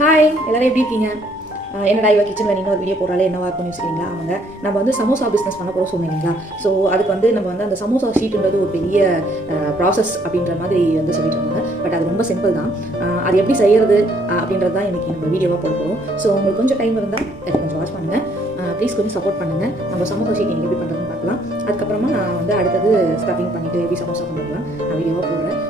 Hi எல்லாரும் எப்படி இருக்கீங்க? என்னடா இவ கிச்சனில் நீங்கள் ஒரு வீடியோ போடுறாலே என்னவா இருக்கும்னு யோசிக்கிறீங்களா? ஆமாங்க, நம்ம வந்து சமோசா பிஸ்னஸ் பண்ண போகிறோம் சொன்னீங்களா? ஸோ அதுக்கு வந்து நம்ம வந்து அந்த சமோசா ஷீட்டுன்றது ஒரு பெரிய ப்ராசஸ் அப்படின்ற மாதிரி வந்து சொல்லிட்டு இருந்தாங்க. பட் அது ரொம்ப சிம்பிள் தான். அது எப்படி செய்யறது அப்படின்றது தான் இன்றைக்கி நம்ம வீடியோவாக போட போகிறோம். ஸோ உங்களுக்கு கொஞ்சம் டைம் இருந்தால் கொஞ்சம் வாட்ச் பண்ணுங்கள். ப்ளீஸ் கொஞ்சம் சப்போர்ட் பண்ணுங்கள். நம்ம சமோசா ஷீட் எப்படி பண்ணுறதுன்னு பார்க்கலாம். அதுக்கப்புறமா நான் வந்து அடுத்தது ஸ்டஃபிங் பண்ணிவிட்டு எப்படி சமோசா பண்ணிக்கலாம் நான் வீடியோவாக போடுறேன்.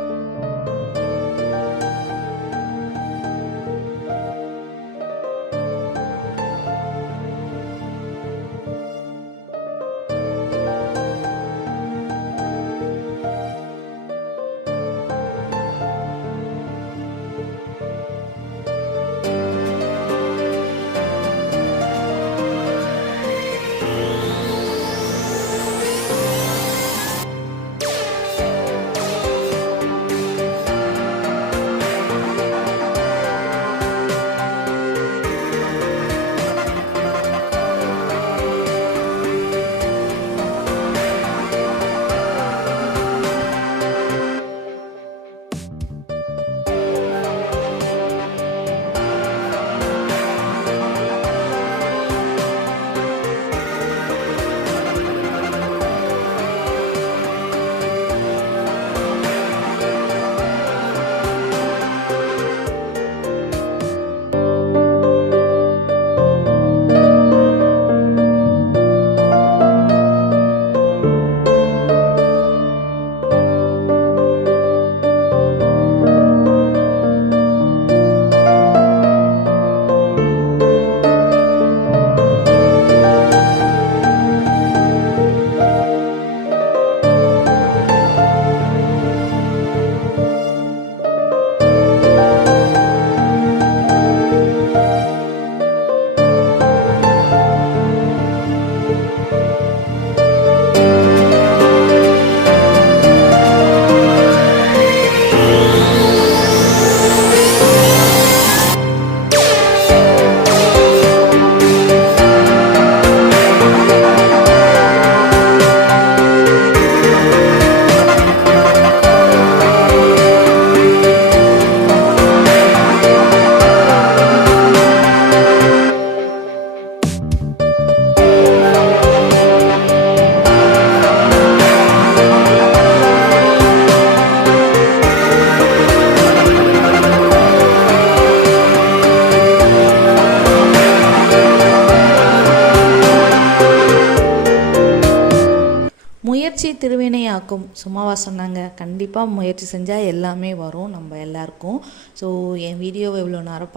முயற்சி திருவினையாக்கும் சும்மாவா சொன்னாங்க. கண்டிப்பாக முயற்சி செஞ்சால் எல்லாமே வரும் நம்ம எல்லாருக்கும். ஸோ என் வீடியோவை இவ்வளோ நேரம்